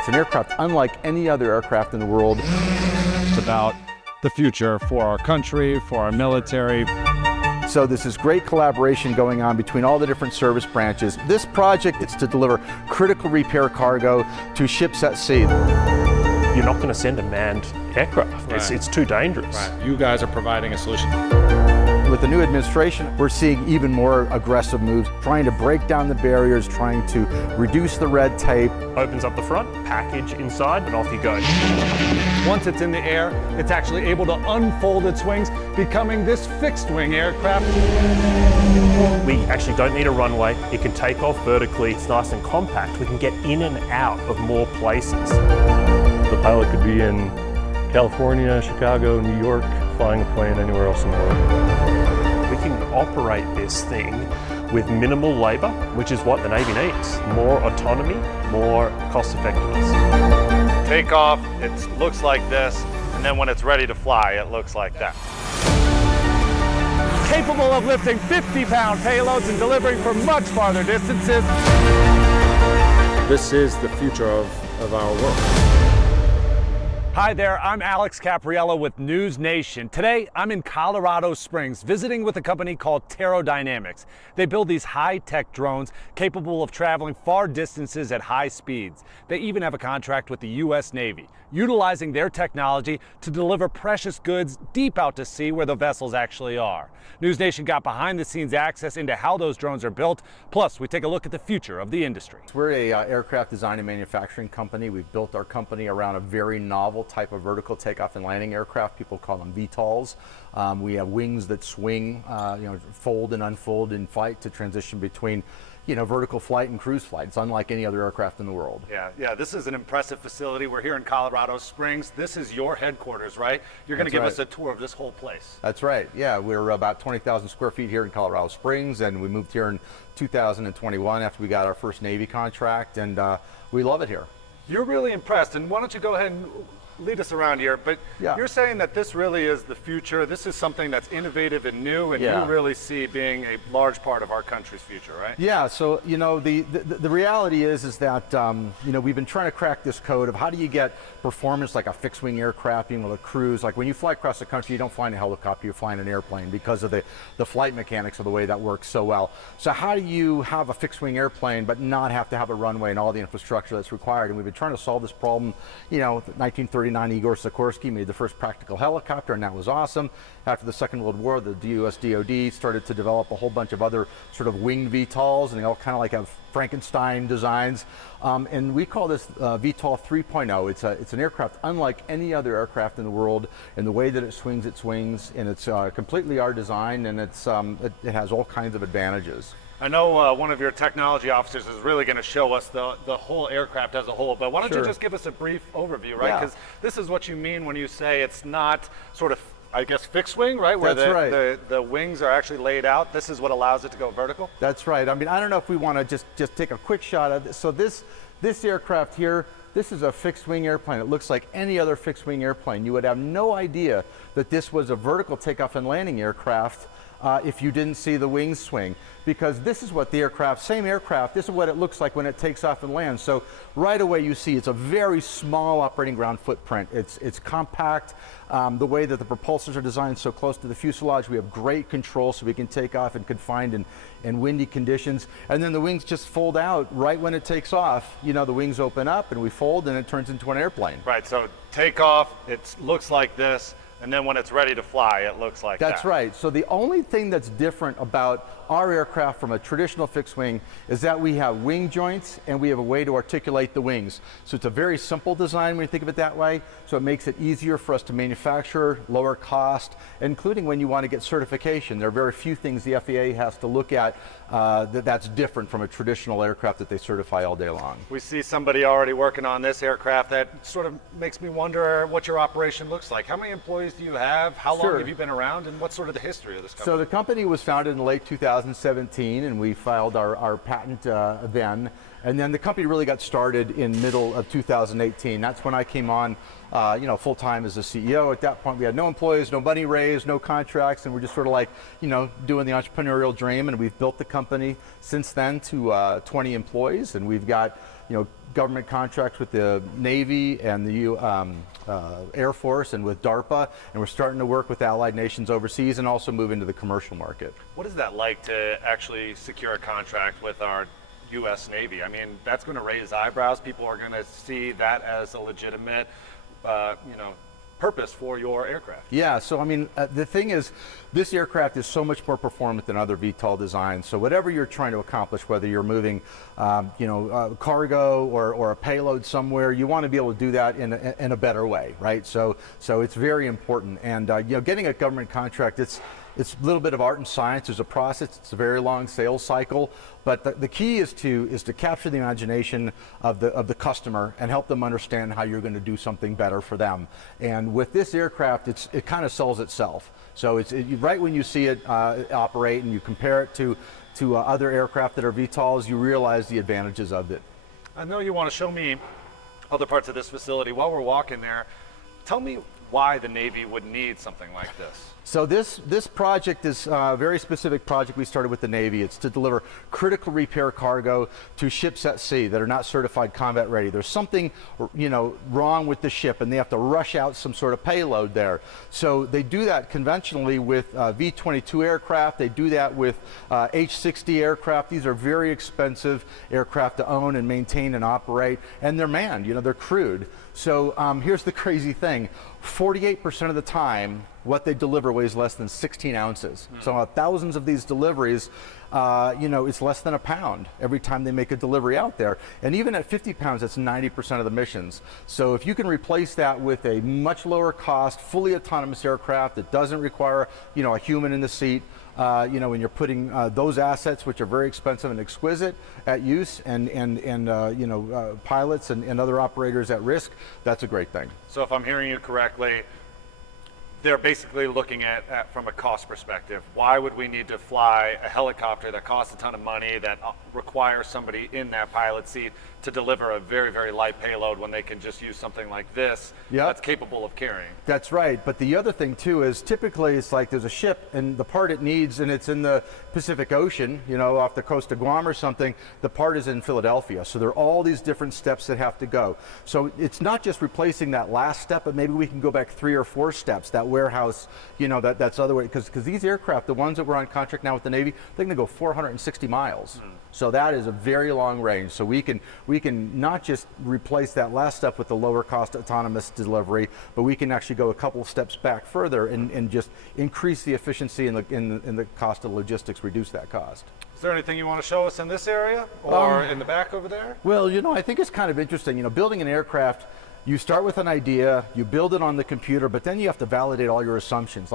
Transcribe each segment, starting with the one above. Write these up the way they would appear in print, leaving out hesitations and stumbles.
It's an aircraft unlike any other aircraft in the world. It's about the future for our country, for our military. So this is great collaboration going on between all the different service branches. This project is to deliver critical repair cargo to ships at sea. You're not going to send a manned aircraft. Right. It's too dangerous. Right. You guys are providing a solution. With the new administration, we're seeing even more aggressive moves, trying to break down the barriers, trying to reduce the red tape. Opens up the front, package inside, and off you go. Once it's in the air, it's actually able to unfold its wings, becoming this fixed-wing aircraft. We actually don't need a runway. It can take off vertically. It's nice and compact. We can get in and out of more places. The pilot could be in California, Chicago, New York, flying a plane anywhere else in the world. We can operate this thing with minimal labor, which is what the Navy needs. More autonomy, more cost effectiveness. Take off, it looks like this, and then when it's ready to fly, it looks like that. Capable of lifting 50-pound payloads and delivering for much farther distances. This is the future of our world. Hi there, I'm Alex Caprariello with NewsNation. Today, I'm in Colorado Springs visiting with a company called PteroDynamics. They build these high-tech drones capable of traveling far distances at high speeds. They even have a contract with the U.S. Navy, utilizing their technology to deliver precious goods deep out to sea where the vessels actually are. NewsNation got behind-the-scenes access into how those drones are built. Plus, we take a look at the future of the industry. We're a aircraft design and manufacturing company. We've built our company around a very novel type of vertical takeoff and landing aircraft. People call them VTOLs. We have wings that swing, fold and unfold in flight to transition between, vertical flight and cruise flight. It's unlike any other aircraft in the world. Yeah, this is an impressive facility. We're here in Colorado Springs. This is your headquarters, right? You're going to give us a tour of this whole place. That's right. Yeah, we're about 20,000 square feet here in Colorado Springs, and we moved here in 2021 after we got our first Navy contract, and we love it here. You're really impressed, and why don't you go ahead and lead us around here, but you're saying that this really is the future. This is something that's innovative and new, and you really see being a large part of our country's future, right? Yeah, so the reality is that we've been trying to crack this code of how do you get performance like a fixed wing aircraft being able to cruise. Like when you fly across the country, you don't fly in a helicopter, you fly in an airplane because of the flight mechanics of the way that works so well. So how do you have a fixed wing airplane but not have to have a runway and all the infrastructure that's required? And we've been trying to solve this problem. 1939 Igor Sikorsky made the first practical helicopter, and that was awesome. After the Second World War, the US DoD started to develop a whole bunch of other sort of winged VTOLs, and they all kind of like have Frankenstein designs. And we call this VTOL 3.0. It's an aircraft unlike any other aircraft in the world in the way that it swings its wings, and it's completely our design, and it has all kinds of advantages. I know one of your technology officers is really going to show us the whole aircraft as a whole, but why don't you just give us a brief overview, right? Because this is what you mean when you say it's not sort of, I guess, fixed wing, right? Where the wings are actually laid out. This is what allows it to go vertical? That's right. I mean, I don't know if we want to just take a quick shot of this. So this aircraft here, this is a fixed wing airplane. It looks like any other fixed wing airplane. You would have no idea that this was a vertical takeoff and landing aircraft if you didn't see the wings swing, because this is what the same aircraft, this is what it looks like when it takes off and lands. So right away you see it's a very small operating ground footprint. It's compact. The way that the propulsors are designed so close to the fuselage, we have great control so we can take off in confined and windy conditions. And then the wings just fold out right when it takes off. The wings open up and we fold and it turns into an airplane. Right, so take off, it looks like this, and then when it's ready to fly, it looks like that. That's right. So the only thing that's different about our aircraft from a traditional fixed wing is that we have wing joints and we have a way to articulate the wings. So it's a very simple design when you think of it that way. So it makes it easier for us to manufacture, lower cost, including when you want to get certification. There are very few things the FAA has to look at that's different from a traditional aircraft that they certify all day long. We see somebody already working on this aircraft. That sort of makes me wonder what your operation looks like. How many employees do you have? How long have you been around? And what's sort of the history of this company? So the company was founded in late 2017, and we filed our patent then. And then the company really got started in middle of 2018. That's when I came on, full time as a CEO. At that point, we had no employees, no money raised, no contracts, and we're just sort of like, doing the entrepreneurial dream. And we've built the company since then to 20 employees, and we've got government contracts with the Navy and the Air Force and with DARPA, and we're starting to work with allied nations overseas and also move into the commercial market. What is that like to actually secure a contract with our U.S. Navy? I mean, that's going to raise eyebrows. People are going to see that as a legitimate, purpose for your aircraft. Yeah, so I mean, the thing is, this aircraft is so much more performant than other VTOL designs. So whatever you're trying to accomplish, whether you're moving, cargo or a payload somewhere, you want to be able to do that in a better way, right? So it's very important. And getting a government contract, it's a little bit of art and science. There's a process. It's a very long sales cycle. But the key is to capture the imagination of the customer and help them understand how you're going to do something better for them. And with this aircraft, it kind of sells itself. So right when you see it operate and you compare it to other aircraft that are VTOLs, you realize the advantages of it. I know you want to show me other parts of this facility. While we're walking there, tell me why the Navy would need something like this. So this project is a very specific project we started with the Navy. It's to deliver critical repair cargo to ships at sea that are not certified combat ready. There's something wrong with the ship and they have to rush out some sort of payload there. So they do that conventionally with V-22 aircraft. They do that with H-60 aircraft. These are very expensive aircraft to own and maintain and operate, and they're manned, they're crewed. So here's the crazy thing. 48% of the time, what they deliver weighs less than 16 ounces. So thousands of these deliveries, it's less than a pound every time they make a delivery out there. And even at 50 pounds, that's 90% of the missions. So if you can replace that with a much lower cost, fully autonomous aircraft that doesn't require, a human in the seat, when you're putting those assets, which are very expensive and exquisite, at use, and pilots and other operators at risk, that's a great thing. So if I'm hearing you correctly, they're basically looking at from a cost perspective. Why would we need to fly a helicopter that costs a ton of money, that requires somebody in that pilot seat to deliver a very, very light payload when they can just use something like this that's capable of carrying? That's right. But the other thing too is typically it's like there's a ship and the part it needs, and it's in the Pacific Ocean, off the coast of Guam or something. The part is in Philadelphia. So there are all these different steps that have to go. So it's not just replacing that last step, but maybe we can go back 3 or 4 steps. That warehouse, that's other way, because these aircraft, the ones that we're on contract now with the Navy, they're going to go 460 miles. So that is a very long range. So we can not just replace that last step with the lower cost autonomous delivery, but we can actually go a couple of steps back further and just increase the efficiency in the cost of logistics, reduce that cost. Is there anything you want to show us in this area or in the back over there? Well, I think it's kind of interesting. Building an aircraft, you start with an idea, you build it on the computer, but then you have to validate all your assumptions.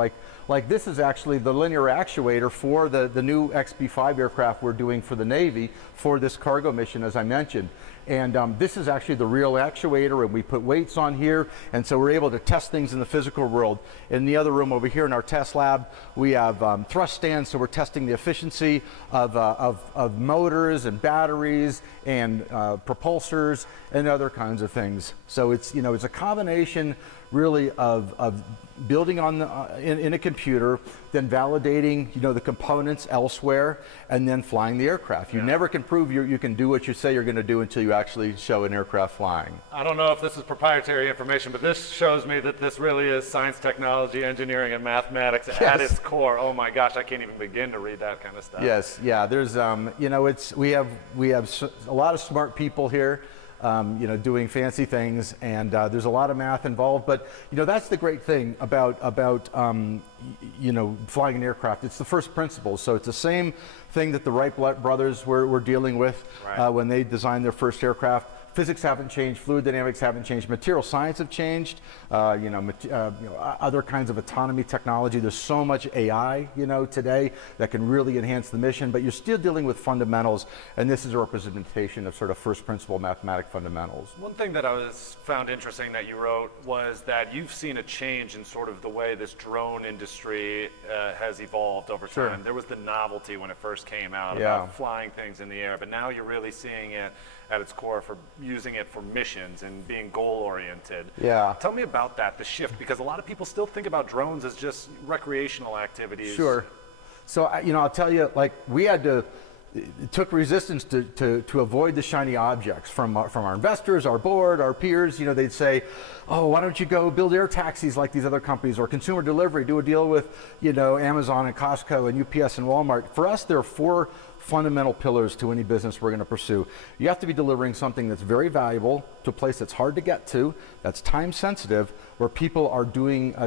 Like this is actually the linear actuator for the new XB-5 aircraft we're doing for the Navy for this cargo mission, as I mentioned. And this is actually the real actuator, and we put weights on here, and so we're able to test things in the physical world. In the other room over here in our test lab, we have thrust stands, so we're testing the efficiency of motors and batteries and propulsors and other kinds of things. So it's a combination really of building on in a computer, then validating the components elsewhere, and then flying the aircraft. You never can prove you can do what you say you're going to do until you actually show an aircraft flying. I don't know if this is proprietary information, but this shows me that this really is science, technology, engineering, and mathematics at its core. Oh my gosh, I can't even begin to read that kind of stuff. Yes, yeah. There's we have a lot of smart people here. Doing fancy things, and there's a lot of math involved. But that's the great thing about flying an aircraft. It's the first principles. So it's the same thing that the Wright brothers were dealing with when they designed their first aircraft. Physics haven't changed, fluid dynamics haven't changed, material science have changed, other kinds of autonomy technology. There's so much AI, today that can really enhance the mission, but you're still dealing with fundamentals, and this is a representation of sort of first principle mathematic fundamentals. One thing that I found interesting that you wrote was that you've seen a change in sort of the way this drone industry has evolved over time. Sure. There was the novelty when it first came out about flying things in the air, but now you're really seeing it at its core for using it for missions and being goal-oriented. Yeah. Tell me about that, the shift, because a lot of people still think about drones as just recreational activities. Sure. So, I'll tell you, we had to it took resistance to avoid the shiny objects from our investors, our board, our peers. You know, they'd say, oh, why don't you go build air taxis like these other companies, or consumer delivery, do a deal with, you know, Amazon and Costco and UPS and Walmart. For us, there are 4 fundamental pillars to any business we're going to pursue. You have to be delivering something that's very valuable to a place that's hard to get to, that's time sensitive, where people are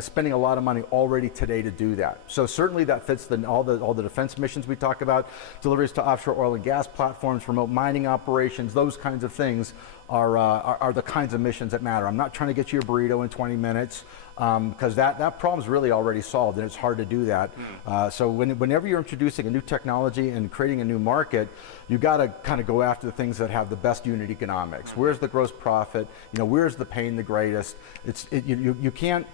spending a lot of money already today to do that. So certainly that fits all the defense missions we talk about, deliveries to offshore oil and gas platforms, remote mining operations, those kinds of things are the kinds of missions that matter. I'm not trying to get you a burrito in 20 minutes, because that problem's really already solved, and it's hard to do that. So whenever you're introducing a new technology and creating a new market, you got to kind of go after the things that have the best unit economics. Where's the gross profit? You know, where's the pain the greatest? You can't.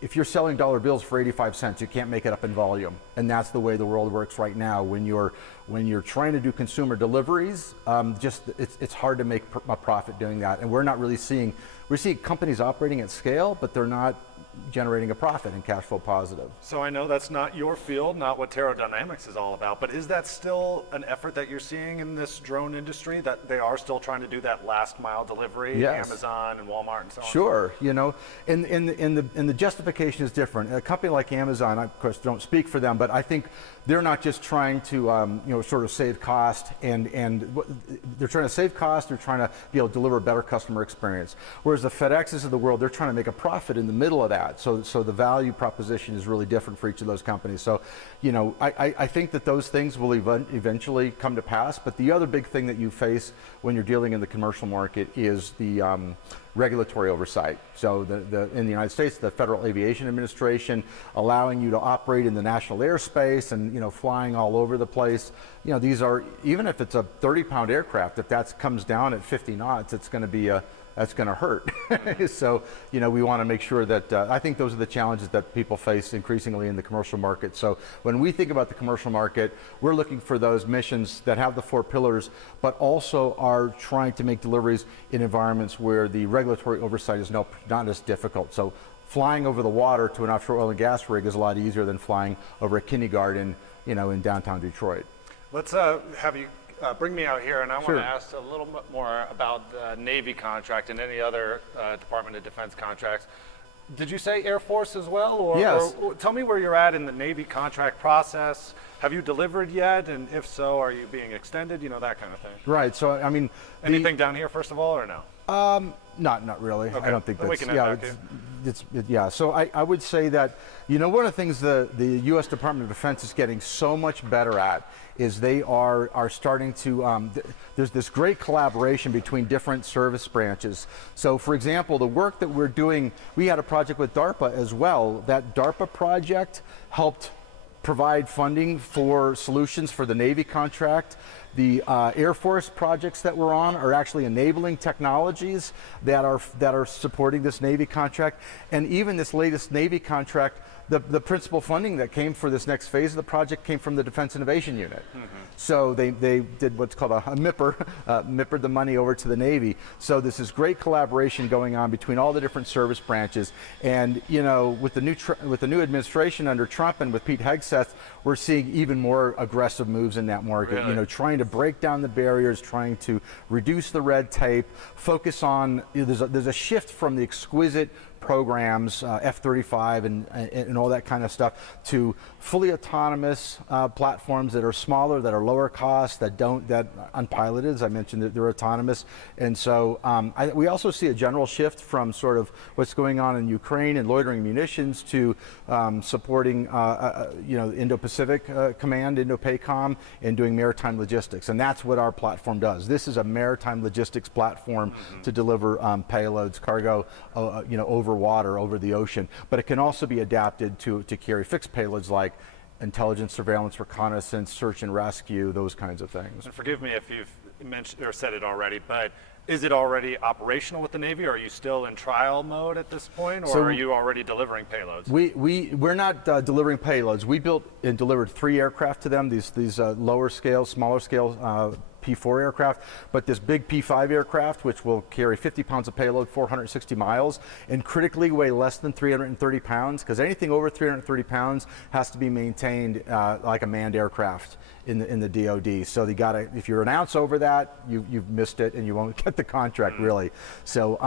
If you're selling dollar bills for 85 cents, you can't make it up in volume, and that's the way the world works right now. When you're trying to do consumer deliveries, it's hard to make a profit doing that, and we're seeing companies operating at scale, but they're not generating a profit and cash flow positive. So I know that's not your field, not what PteroDynamics is all about, but is that still an effort that you're seeing in this drone industry, that they are still trying to do that last mile delivery, Yes. Amazon and Walmart and so on? Sure, you know, and the justification is different. A company like Amazon, I, of course, don't speak for them, but I think they're not just trying to sort of save cost, and they're trying to save cost, they're trying to be able to deliver a better customer experience. Whereas the FedExes of the world, they're trying to make a profit in the middle of that. So the value proposition is really different for each of those companies. So, you know, I think that those things will eventually come to pass. But the other big thing that you face when you're dealing in the commercial market is the regulatory oversight. So in the United States, the Federal Aviation Administration allowing you to operate in the national airspace and, you know, flying all over the place. You know, these are, even if it's a 30-pound aircraft, if that comes down at 50 knots, it's going to be that's going to hurt. So, you know, we want to make sure that, I think those are the challenges that people face increasingly in the commercial market. So when we think about the commercial market, we're looking for those missions that have the 4 pillars, but also are trying to make deliveries in environments where the regulatory oversight is not as difficult. So flying over the water to an offshore oil and gas rig is a lot easier than flying over a kindergarten, you know, in downtown Detroit. Let's have you bring me out here, and I Sure. want to ask a little bit more about the Navy contract and any other Department of Defense contracts. Did you say Air Force as well? Or, Yes. or tell me where you're at in the Navy contract process. Have you delivered yet? And if so, are you being extended? You know, that kind of thing. Right, so I mean. Anything down here, first of all, or no? Not really. Okay. I don't think Then we that's, can head back yeah, so I would say that, you know, one of the things the U.S. Department of Defense is getting so much better at is they are starting to, there's this great collaboration between different service branches. So for example, the work that we're doing, we had a project with DARPA as well. That DARPA project helped provide funding for solutions for the Navy contract. The Air Force projects that we're on are actually enabling technologies that are supporting this Navy contract. And even this latest Navy contract, the principal funding that came for this next phase of the project came from the Defense Innovation Unit. Mm-hmm. So they did what's called a MIPR, MIPR'd the money over to the Navy. So this is great collaboration going on between all the different service branches. And, you know, with the new administration under Trump and with Pete Hegseth, we're seeing even more aggressive moves in that market. Really? You know, trying to break down the barriers, trying to reduce the red tape, focus on, you know, there's a shift from the exquisite programs, F-35 and all that kind of stuff, to fully autonomous platforms that are smaller, that are lower cost, that unpiloted, as I mentioned, that they're autonomous. And so we also see a general shift from sort of what's going on in Ukraine and loitering munitions to supporting, you know, Indo-Pacific Command, Indo-PACOM, and doing maritime logistics. And that's what our platform does. This is a maritime logistics platform to deliver payloads, cargo, you know, over water, over the ocean. But it can also be adapted to carry fixed payloads like intelligence, surveillance, reconnaissance, search and rescue, those kinds of things. And forgive me if you've mentioned or said it already, but is it already operational with the Navy? Or are you still in trial mode at this point, or So are you already delivering payloads? We're not delivering payloads. We built and delivered 3 aircraft to them. These lower scale, smaller scale P4 aircraft, but this big P5 aircraft, which will carry 50 pounds of payload, 460 miles, and critically weigh less than 330 pounds, because anything over 330 pounds has to be maintained like a manned aircraft in the DoD. So you gotta, if you're an ounce over that, you've missed it and you won't get the contract really. So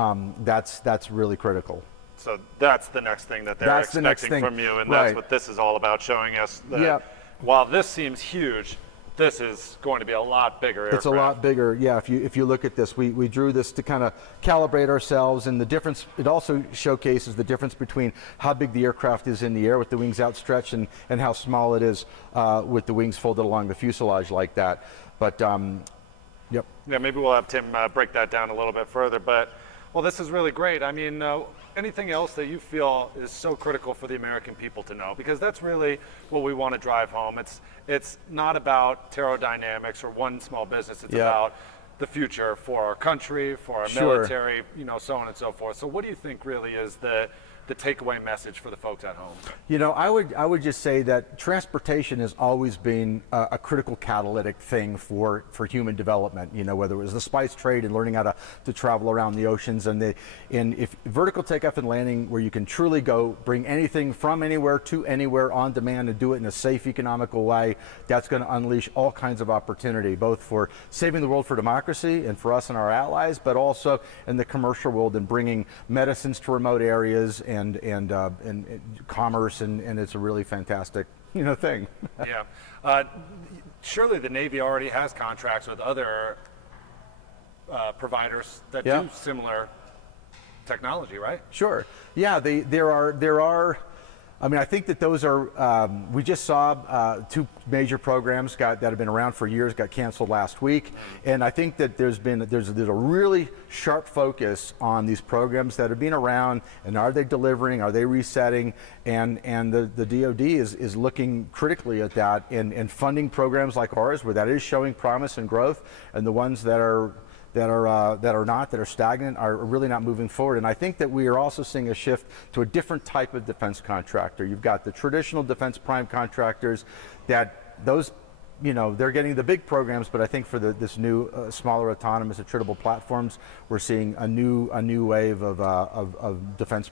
that's really critical. So that's the next thing that they're expecting from you, and that's what this is all about, showing us that while this seems huge, this is going to be a lot bigger aircraft. It's a lot bigger, yeah. If you look at this, we drew this to kind of calibrate ourselves, and the difference, it also showcases the difference between how big the aircraft is in the air with the wings outstretched and how small it is with the wings folded along the fuselage like that. But, yep. Yeah, maybe we'll have Tim break that down a little bit further, but, well, this is really great. I mean, anything else that you feel is so critical for the American people to know? Because that's really what we want to drive home. It's not about PteroDynamics or one small business. It's about the future for our country, for our military, you know, so on and so forth. So what do you think really is the takeaway message for the folks at home? You know, I would just say that transportation has always been a critical catalytic thing for human development. You know, whether it was the spice trade and learning how to travel around the oceans, and if vertical takeoff and landing, where you can truly go bring anything from anywhere to anywhere on demand and do it in a safe, economical way, that's going to unleash all kinds of opportunity, both for saving the world for democracy and for us and our allies, but also in the commercial world and bringing medicines to remote areas and commerce, and it's a really fantastic, you know, thing. Yeah. Surely the Navy already has contracts with other providers that do similar technology, right? Sure. Yeah, there are. I mean, I think that those are, we just saw two major programs that have been around for years got canceled last week. And I think that there's a really sharp focus on these programs that have been around, and are they delivering, are they resetting? And the DoD is looking critically at that and funding programs like ours, where that is showing promise and growth, and the ones that are stagnant, are really not moving forward. And I think that we are also seeing a shift to a different type of defense contractor. You've got the traditional defense prime contractors those, you know, they're getting the big programs, but I think for this new smaller autonomous attritable platforms, we're seeing a new wave of defense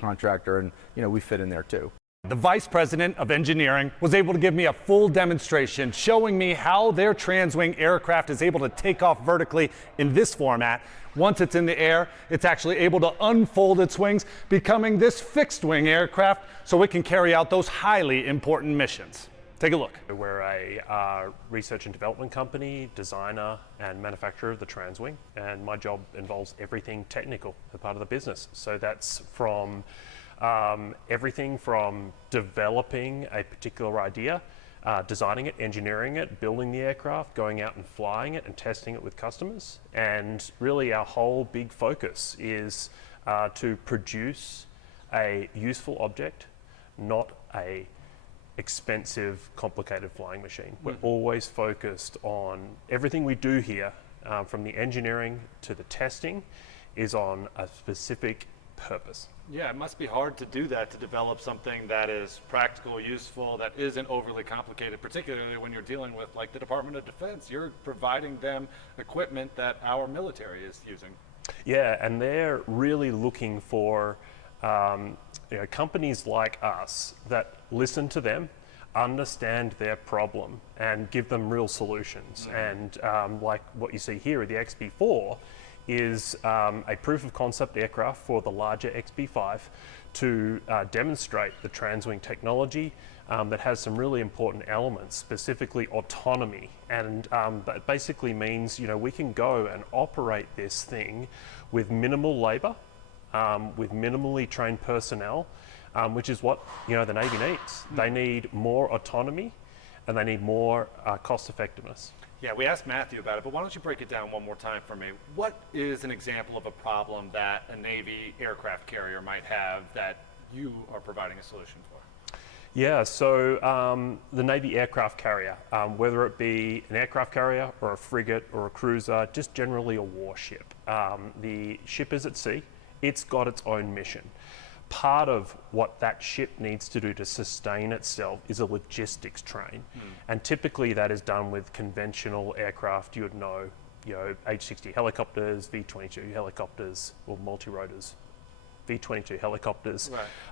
contractor, and you know, we fit in there too. The Vice President of Engineering was able to give me a full demonstration showing me how their transwing aircraft is able to take off vertically in this format. Once it's in the air, it's actually able to unfold its wings, becoming this fixed wing aircraft so it can carry out those highly important missions. Take a look. We're a research and development company, designer and manufacturer of the transwing, and my job involves everything technical as part of the business. So that's from everything from developing a particular idea, designing it, engineering it, building the aircraft, going out and flying it and testing it with customers. And really our whole big focus is to produce a useful object, not a expensive, complicated flying machine. We're always focused on everything we do here, from the engineering to the testing, is on a specific purpose. Yeah, it must be hard to do that, to develop something that is practical, useful, that isn't overly complicated, particularly when you're dealing with, like, the Department of Defense. You're providing them equipment that our military is using. Yeah, and they're really looking for companies like us that listen to them, understand their problem, and give them real solutions. And like what you see here with the XB4 is a proof of concept aircraft for the larger XB5 to demonstrate the transwing technology that has some really important elements, specifically autonomy. And that basically means, you know, we can go and operate this thing with minimal labor, with minimally trained personnel, which is what, you know, the Navy needs. They need more autonomy, and they need more cost effectiveness. Yeah, we asked Matthew about it, but why don't you break it down one more time for me? What is an example of a problem that a Navy aircraft carrier might have that you are providing a solution for? Yeah, so the Navy aircraft carrier, whether it be an aircraft carrier or a frigate or a cruiser, just generally a warship. The ship is at sea, it's got its own mission. part of what that ship needs to do to sustain itself is a logistics train. And typically that is done with conventional aircraft. You would know, H-60 helicopters, V-22 helicopters, or multi-rotors, V-22 helicopters.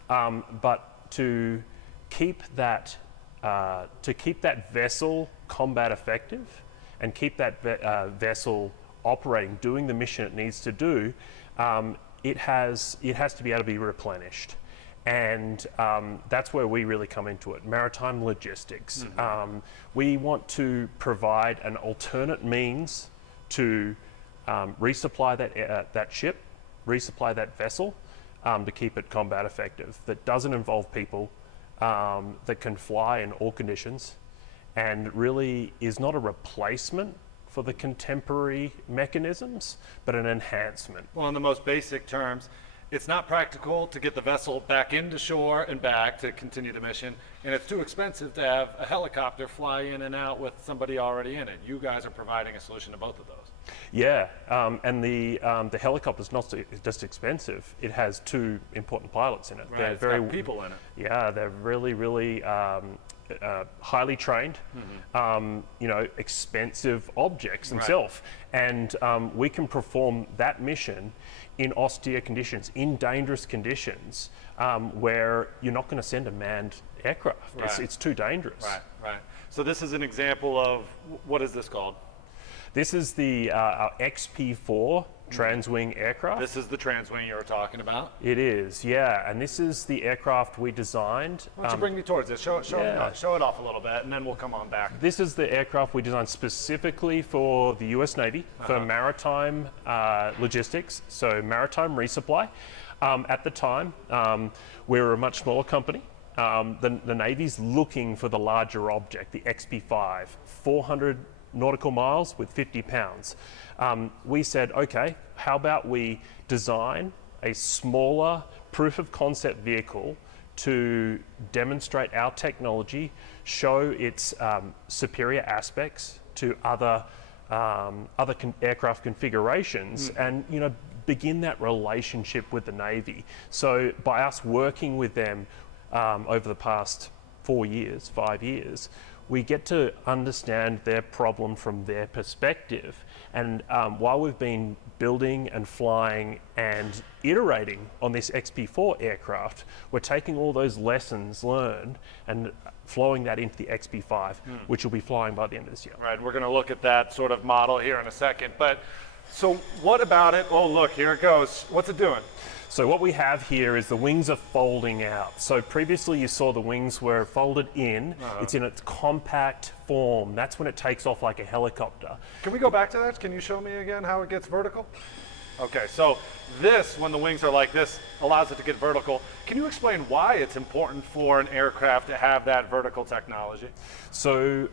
Right. But to keep that vessel combat effective and keep that vessel operating, doing the mission it needs to do, it has to be able to be replenished. And that's where we really come into it, maritime logistics. We want to provide an alternate means to resupply that ship, resupply that vessel, to keep it combat effective, that doesn't involve people, that can fly in all conditions, and really is not a replacement for the contemporary mechanisms, but an enhancement. Well, in the most basic terms, it's not practical to get the vessel back into shore and back to continue the mission, and it's too expensive to have a helicopter fly in and out with somebody already in it. You guys are providing a solution to both of those. Yeah, and the helicopter's not just expensive. It has two important pilots in it. Right, They're it's very got people in it. Yeah, they're really highly trained, expensive objects themselves. And we can perform that mission in austere conditions, in dangerous conditions, where you're not going to send a manned aircraft. Right. It's too dangerous. Right. So this is an example of, what is this called? This is the our XP4 transwing aircraft. This is the transwing you were talking about. It is, yeah, and this is the aircraft we designed. Why don't you bring me towards it? Show it off a little bit, and then we'll come on back. This is the aircraft we designed specifically for the US Navy, for maritime logistics, so maritime resupply. At the time, we were a much smaller company. The Navy's looking for the larger object, the XP5, 400 nautical miles with 50 pounds. We said, okay, how about we design a smaller proof of concept vehicle to demonstrate our technology, show its superior aspects to other aircraft configurations, and begin that relationship with the Navy. So by us working with them over the past 5 years, we get to understand their problem from their perspective. And while we've been building and flying and iterating on this XP4 aircraft, we're taking all those lessons learned and flowing that into the XP5, which will be flying by the end of this year. Right, we're going to look at that sort of model here in a second. But so what about it? Oh, look, here it goes. What's it doing? So what we have here is the wings are folding out. So previously you saw the wings were folded in. It's in its compact form. That's when it takes off like a helicopter. Can we go back to that? Can you show me again how it gets vertical? Okay, so this, when the wings are like this, allows it to get vertical. Can you explain why it's important for an aircraft to have that vertical technology? So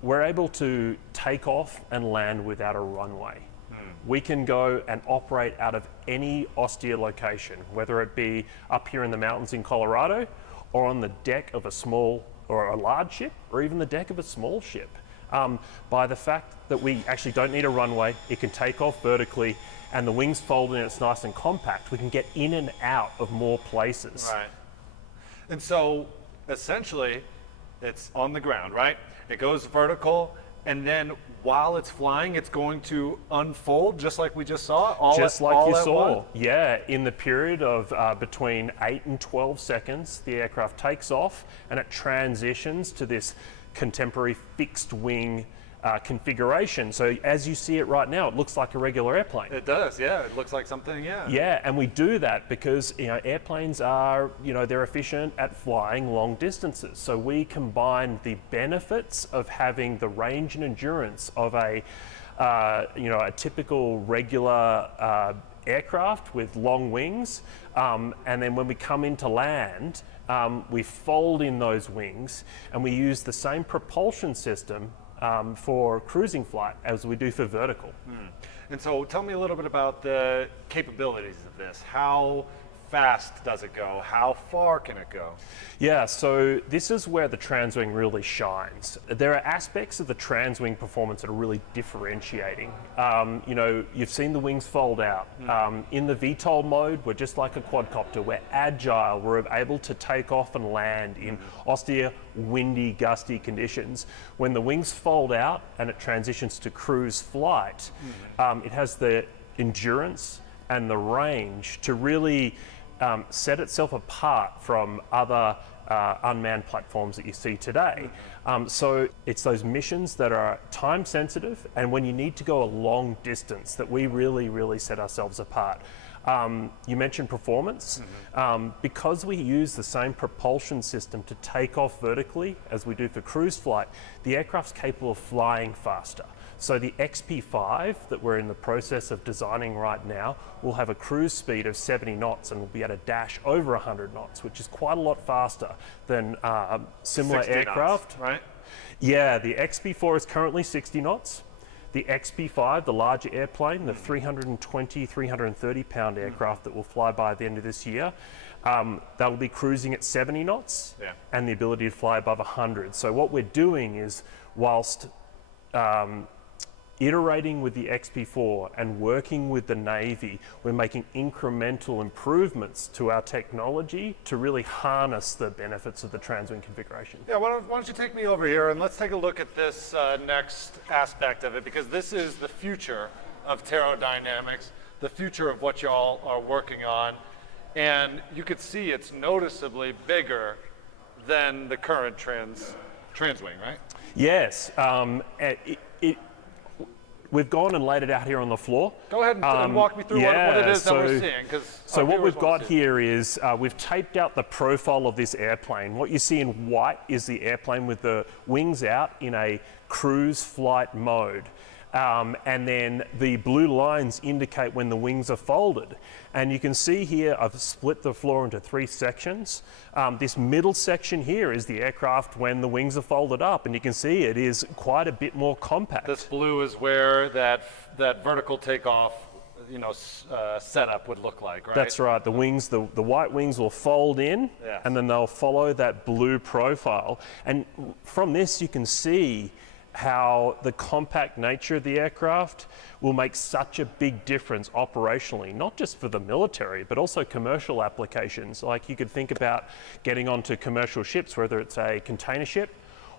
we're able to take off and land without a runway. We can go and operate out of any austere location, whether it be up here in the mountains in Colorado, or on the deck of a small or a large ship, or even the deck of a small ship. By the fact that we actually don't need a runway, it can take off vertically, and the wings fold and it's nice and compact, we can get in and out of more places. Right. And so essentially, it's on the ground, right? It goes vertical, and then while it's flying, it's going to unfold just like we just saw? Just like you saw. Yeah, in the period of between 8 and 12 seconds, the aircraft takes off and it transitions to this contemporary fixed wing configuration. So as you see it right now, it looks like a regular airplane. It does, yeah. It looks like something, yeah. Yeah, and we do that because airplanes are, they're efficient at flying long distances. So we combine the benefits of having the range and endurance of a typical regular aircraft with long wings, and then when we come into land, we fold in those wings and we use the same propulsion system for cruising flight as we do for vertical. And so tell me a little bit about the capabilities of this. How fast does it go? How far can it go? Yeah, so this is where the transwing really shines. There are aspects of the transwing performance that are really differentiating. You've seen the wings fold out. In the VTOL mode, we're just like a quadcopter. We're agile. We're able to take off and land in austere, windy, gusty conditions. When the wings fold out and it transitions to cruise flight, it has the endurance and the range to really set itself apart from other unmanned platforms that you see today. So it's those missions that are time sensitive, and when you need to go a long distance, that we really set ourselves apart. You mentioned performance. Because we use the same propulsion system to take off vertically as we do for cruise flight, the aircraft's capable of flying faster. So the XP5 that we're in the process of designing right now will have a cruise speed of 70 knots and will be able to dash over 100 knots, which is quite a lot faster than similar 60 aircraft. knots, right? Yeah, the XP4 is currently 60 knots. The XP5, the larger airplane, the 320, 330 pound aircraft that will fly by the end of this year, that'll be cruising at 70 knots and the ability to fly above 100. So what we're doing is, whilst iterating with the XP4 and working with the Navy, we're making incremental improvements to our technology to really harness the benefits of the transwing configuration. Yeah, why don't you take me over here and let's take a look at this next aspect of it, because this is the future of PteroDynamics, the future of what y'all are working on, and you could see it's noticeably bigger than the current transwing, right? Yes, we've gone and laid it out here on the floor. Go ahead and walk me through what it is that we're seeing. So what we've got here is we've taped out the profile of this airplane. What you see in white is the airplane with the wings out in a cruise flight mode. And then the blue lines indicate when the wings are folded. And you can see here, I've split the floor into 3 sections. This middle section here is the aircraft when the wings are folded up, and you can see it is quite a bit more compact. This blue is where that vertical takeoff setup would look like, right? That's right. The wings, the white wings will fold in, and then they'll follow that blue profile. And from this, you can see how the compact nature of the aircraft will make such a big difference operationally, not just for the military, but also commercial applications. Like you could think about getting onto commercial ships, whether it's a container ship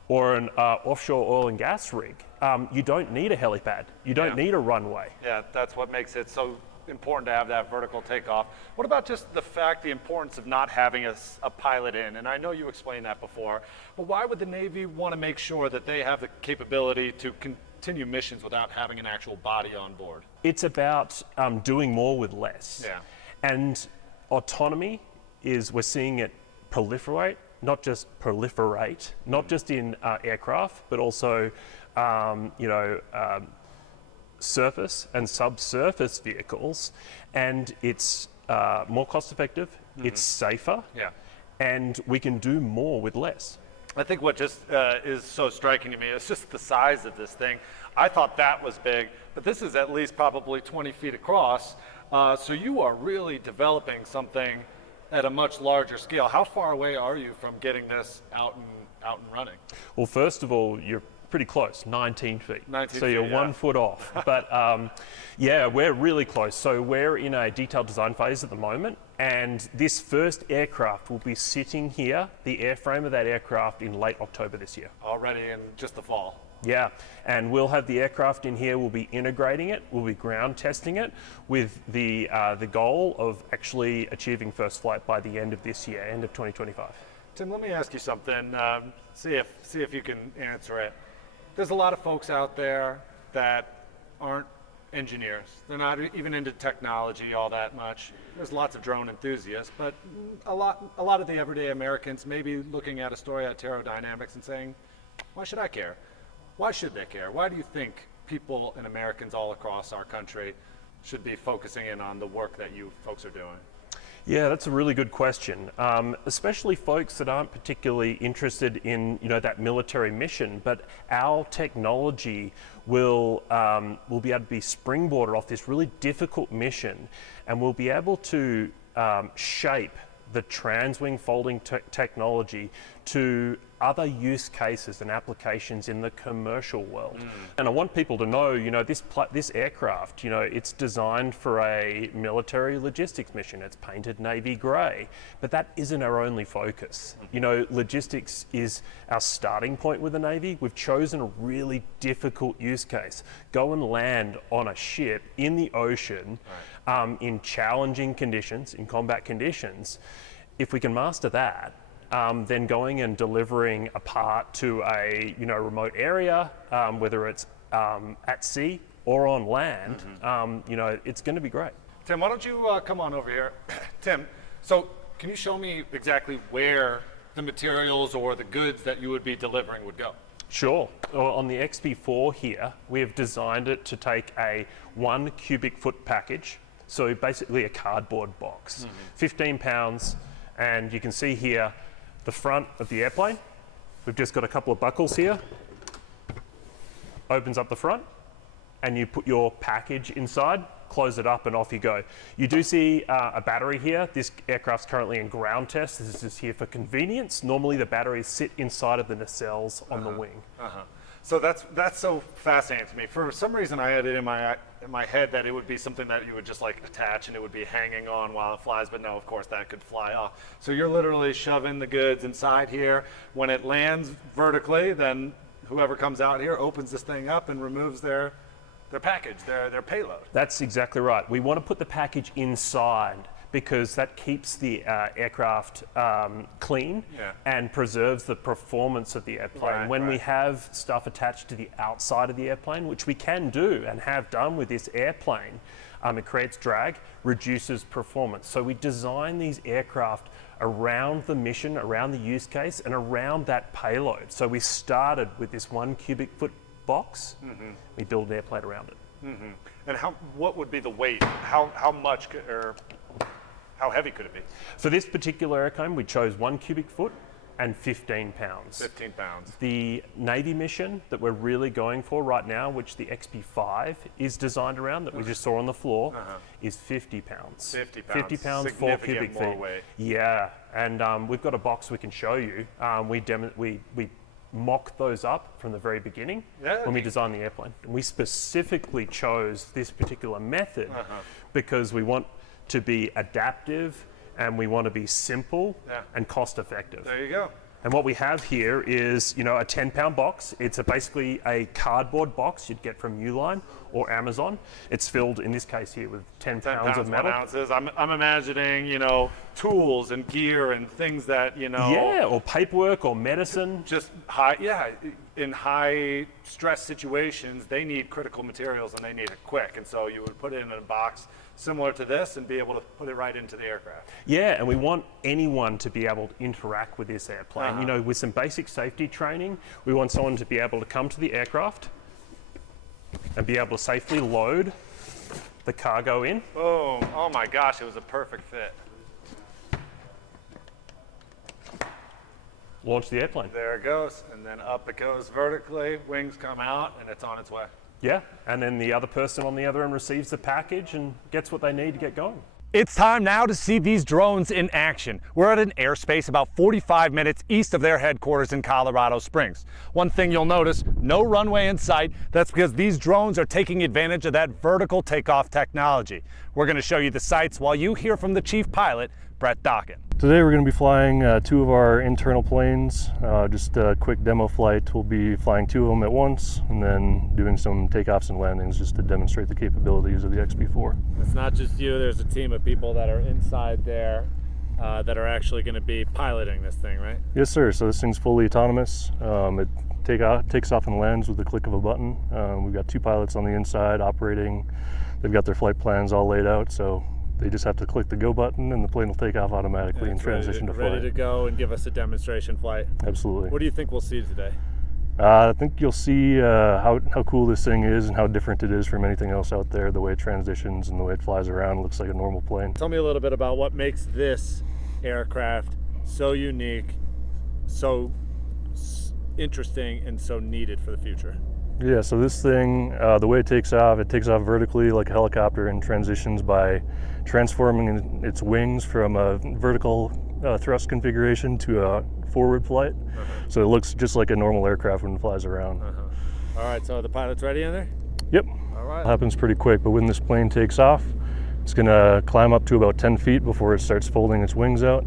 or an offshore oil and gas rig. You don't need a helipad. You don't need a runway. Yeah, that's what makes it so important to have that vertical takeoff. What about just the importance of not having a pilot in? And I know you explained that before, but why would the Navy want to make sure that they have the capability to continue missions without having an actual body on board? It's about doing more with less. Yeah. And autonomy we're seeing it proliferate, not just in aircraft, but also, surface and subsurface vehicles, and it's more cost effective, it's safer, and we can do more with less. I think what just is so striking to me is just the size of this thing. I thought that was big, but this is at least probably 20 feet across, so you are really developing something at a much larger scale. How far away are you from getting this out and running? Well, first of all, you're pretty close, 19 feet. 19 so you're feet, 1 foot off. But we're really close. So we're in a detailed design phase at the moment, and this first aircraft will be sitting here, the airframe of that aircraft, in late October this year. Already in just the fall. Yeah, and we'll have the aircraft in here, we'll be integrating it, we'll be ground testing it with the goal of actually achieving first flight by the end of this year, end of 2025. Tim, let me ask you something, see if you can answer it. There's a lot of folks out there that aren't engineers. They're not even into technology all that much. There's lots of drone enthusiasts, but a lot of the everyday Americans may be looking at a story at PteroDynamics and saying, why should I care? Why should they care? Why do you think people and Americans all across our country should be focusing in on the work that you folks are doing? Yeah, that's a really good question. Especially folks that aren't particularly interested in that military mission, but our technology will be able to be springboarded off this really difficult mission, and we'll be able to shape the transwing folding technology to other use cases and applications in the commercial world. And I want people to know, this aircraft, it's designed for a military logistics mission. It's painted navy grey, but that isn't our only focus. Logistics is our starting point with the Navy. We've chosen a really difficult use case. Go and land on a ship in the ocean, in challenging conditions, in combat conditions. If we can master that, then going and delivering a part to a remote area, whether it's at sea or on land, it's going to be great. Tim, why don't you come on over here? Tim, so can you show me exactly where the materials or the goods that you would be delivering would go? Sure. On the XP4 here, we have designed it to take a 1 cubic foot package, so basically a cardboard box, 15 pounds, and you can see here the front of the airplane. We've just got a couple of buckles here. Opens up the front, and you put your package inside, close it up, and off you go. You do see a battery here. This aircraft's currently in ground test. This is just here for convenience. Normally the batteries sit inside of the nacelles on the wing. So that's so fascinating to me. For some reason, I had it in my head that it would be something that you would just like attach and it would be hanging on while it flies. But no, of course, that could fly off. So you're literally shoving the goods inside here. When it lands vertically, then whoever comes out here opens this thing up and removes their package, their payload. That's exactly right. We want to put the package inside because that keeps the aircraft clean and preserves the performance of the airplane. When we have stuff attached to the outside of the airplane, which we can do and have done with this airplane, it creates drag, reduces performance. So we design these aircraft around the mission, around the use case, and around that payload. So we started with this 1 cubic foot box. We build an airplane around it. And what would be the weight? How much or how heavy could it be? For this particular airplane, we chose 1 cubic foot and 15 pounds. 15 pounds. The Navy mission that we're really going for right now, which the XP5 is designed around, that we just saw on the floor, is 50 pounds. 50 pounds. 50 pounds, 4 cubic more feet. weight. Yeah, and we've got a box we can show you. We mocked those up from the very beginning when we designed the airplane. And we specifically chose this particular method because we want to be adaptive and we want to be simple and cost effective. There you go. And what we have here is, a 10-pound box. It's basically a cardboard box you'd get from Uline or Amazon. It's filled, in this case here, with 10 pounds of metal. 1 ounces. I'm imagining, tools and gear and things that, Yeah, or paperwork or medicine. Just in high stress situations, they need critical materials and they need it quick. And so you would put it in a box similar to this and be able to put it right into the aircraft. Yeah, and we want anyone to be able to interact with this airplane. With some basic safety training, we want someone to be able to come to the aircraft and be able to safely load the cargo in. Boom. Oh my gosh, it was a perfect fit. Launch the airplane. There it goes, and then up it goes vertically, wings come out, and it's on its way. Yeah, and then the other person on the other end receives the package and gets what they need to get going. It's time now to see these drones in action. We're at an airspace about 45 minutes east of their headquarters in Colorado Springs. One thing you'll notice, no runway in sight. That's because these drones are taking advantage of that vertical takeoff technology. We're going to show you the sights while you hear from the chief pilot, Brett Dokken. Today we're going to be flying 2 of our internal planes, just a quick demo flight. We'll be flying 2 of them at once and then doing some takeoffs and landings just to demonstrate the capabilities of the XP4. It's not just you, there's a team of people that are inside there that are actually going to be piloting this thing, right? Yes sir, so this thing's fully autonomous. It takes off and lands with the click of a button. We've got 2 pilots on the inside operating. They've got their flight plans all laid out, so they just have to click the go button and the plane will take off automatically and transition to flight. Ready to go and give us a demonstration flight. Absolutely. What do you think we'll see today? I think you'll see how cool this thing is and how different it is from anything else out there. The way it transitions and the way it flies around, it looks like a normal plane. Tell me a little bit about what makes this aircraft so unique, so interesting, and so needed for the future. Yeah, so this thing, the way it takes off vertically like a helicopter and transitions by transforming its wings from a vertical thrust configuration to a forward flight. So it looks just like a normal aircraft when it flies around. All right, so the pilot's ready in there? Yep. All right. It happens pretty quick, but when this plane takes off, it's gonna climb up to about 10 feet before it starts folding its wings out.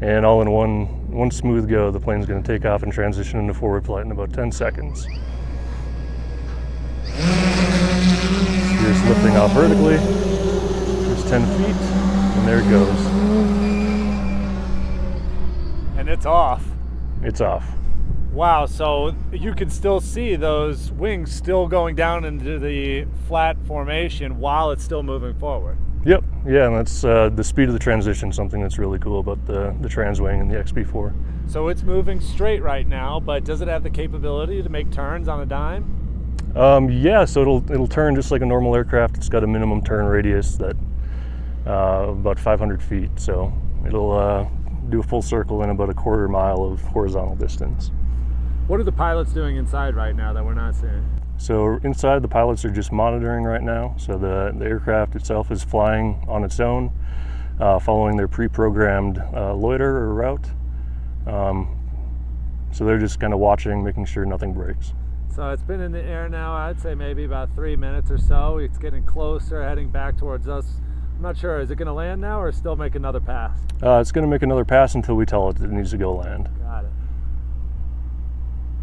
And all in one smooth go, the plane's gonna take off and transition into forward flight in about 10 seconds. Here's lifting off vertically. Here's 10 feet, and there it goes. And it's off. It's off. Wow, so you can still see those wings still going down into the flat formation while it's still moving forward. Yep, yeah, and that's the speed of the transition, something that's really cool about the transwing and the XP4. So it's moving straight right now, but does it have the capability to make turns on a dime? Yeah, so it'll turn just like a normal aircraft. It's got a minimum turn radius that about 500 feet, so it'll do a full circle in about a quarter mile of horizontal distance. What are the pilots doing inside right now that we're not seeing? So inside, the pilots are just monitoring right now. So the aircraft itself is flying on its own, following their pre-programmed loiter or route. So they're just kind of watching, making sure nothing breaks. So it's been in the air now, I'd say maybe about 3 minutes or so. It's getting closer, heading back towards us. I'm not sure, is it gonna land now or still make another pass? It's gonna make another pass until we tell it needs to go land. Got it.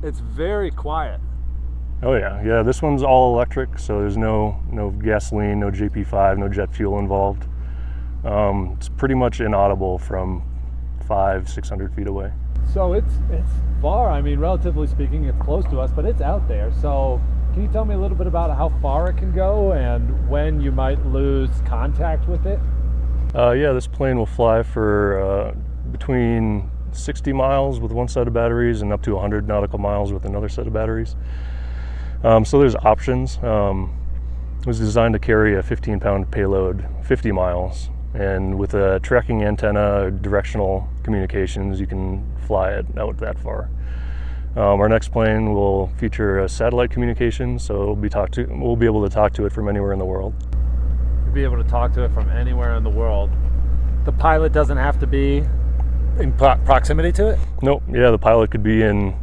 It's very quiet. Oh yeah, this one's all electric, so there's no gasoline, no JP5, no jet fuel involved. It's pretty much inaudible from 500-600 feet away. So it's far, I mean, relatively speaking, it's close to us, but it's out there. So can you tell me a little bit about how far it can go and when you might lose contact with it? Yeah, this plane will fly for between 60 miles with one set of batteries and up to 100 nautical miles with another set of batteries. So there's options. It was designed to carry a 15-pound payload 50 miles, and with a tracking antenna, directional communications, you can fly it out that far. Our next plane will feature a satellite communication, so we'll be able to talk to it from anywhere in the world. You'll be able to talk to it from anywhere in the world. The pilot doesn't have to be in proximity to it? Nope. Yeah, the pilot could be in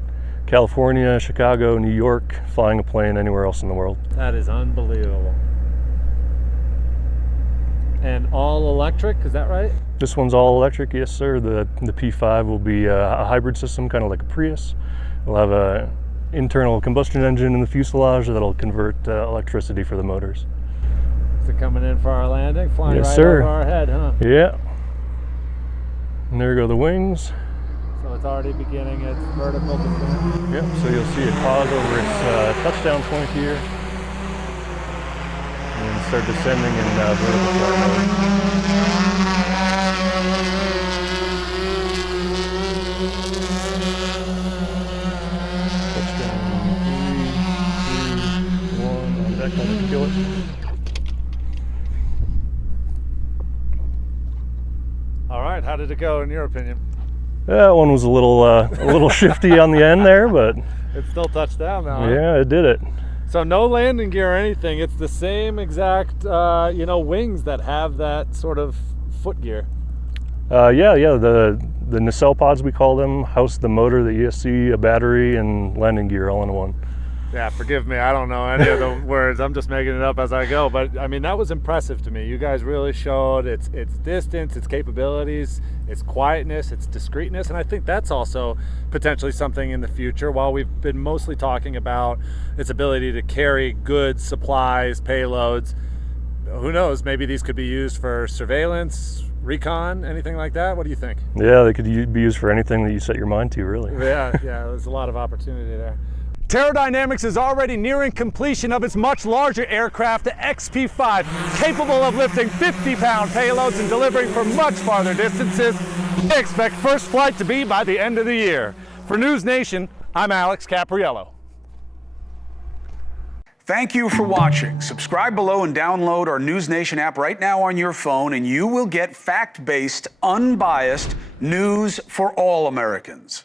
California, Chicago, New York, flying a plane anywhere else in the world. That is unbelievable. And all electric, is that right? This one's all electric, yes sir. The P5 will be a hybrid system, kind of like a Prius. We'll have an internal combustion engine in the fuselage that'll convert electricity for the motors. Is it coming in for our landing? Flying Yes, right sir. over our head, huh? Yeah. And there go the wings. So it's already beginning its vertical descent. Yep, so you'll see it pause over its touchdown point here. And then start descending in vertical flight mode. Touchdown, 3, 2, 1, on deck, on the kill it. All right, how did it go in your opinion? That one was a little shifty on the end there, but It still touched down now. Huh? yeah, it did it. So no landing gear or anything. It's the same exact, wings that have that sort of foot gear. Yeah. The nacelle pods, we call them, house the motor, the ESC, a battery, and landing gear all in one. Yeah, forgive me. I don't know any of the words. I'm just making it up as I go. But I mean, that was impressive to me. You guys really showed its distance, its capabilities, its quietness, its discreetness, and I think that's also potentially something in the future. While we've been mostly talking about its ability to carry goods, supplies, payloads, who knows? Maybe these could be used for surveillance, recon, anything like that. What do you think? Yeah, they could be used for anything that you set your mind to, really. Yeah, there's a lot of opportunity there. PteroDynamics is already nearing completion of its much larger aircraft, the XP5, capable of lifting 50-pound payloads and delivering for much farther distances. They expect first flight to be by the end of the year. For News Nation, I'm Alex Caprariello. Thank you for watching. Subscribe below and download our NewsNation app right now on your phone, and you will get fact-based, unbiased news for all Americans.